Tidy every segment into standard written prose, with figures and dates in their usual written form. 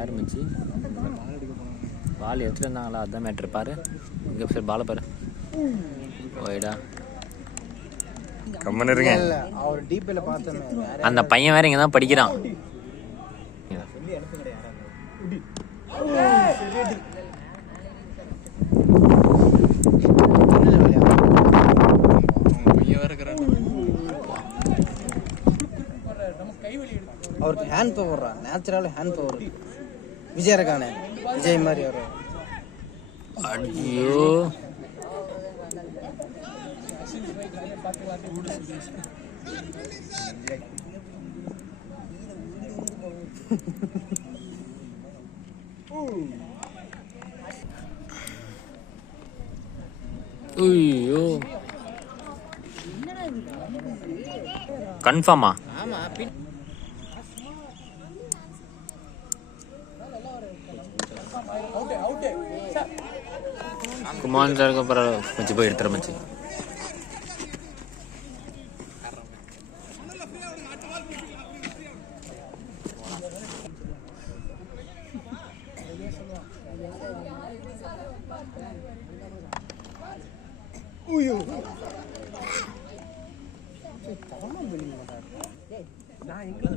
யார் மச்சி பால் எடுத்துட்டு இருந்தாங்களா? அதுதான் மேட்ரு. பாரு இங்கே சரி பாலை பாரு. ஓய்டா கம்மன் இருங்க. அவர் டிபில பார்த்தோமே. அந்த பையன் வேற இங்கே தான் படிக்கிறான். அவருக்கு ஹேண்ட் பவர்ரா, நேச்சுரல் ஹேண்ட் பவர். விஜய் இருக்கானே, விஜய் மாதிரி வர. ஐயோ ஐயோ கன்ஃபார்மா? ஆமா. குமான் சாருக்கு அப்புறம் மச்சி போய் எடுத்துற மச்சி.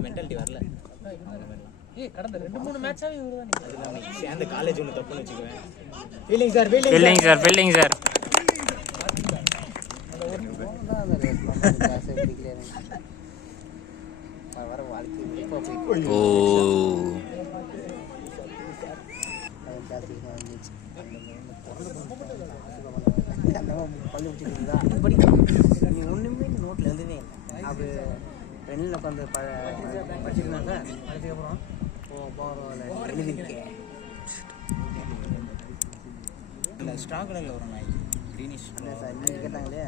மென்டாலிட்டி வரல. கடந்த 2-3 மேட்சாவே இவர்தான் நிக்குது. அந்த காலேஜ் ஒன்று தப்புன்னு வச்சுக்குவேன். ஃபீலிங் சார் வர வாழ்க்கை ஓ நீ ஒன்றுமே நோட்டில் எழுதவே இல்லை. அது பெண்ணில் உட்காந்து படிச்சுருந்தாங்க. அதுக்கப்புறம் எழுதிருக்கேன். இல்லை ஸ்ட்ராங் கலரில் வரும் நாய் க்ரீனிஷ். இல்லை சார், நீங்கள் கேட்டாங்களே.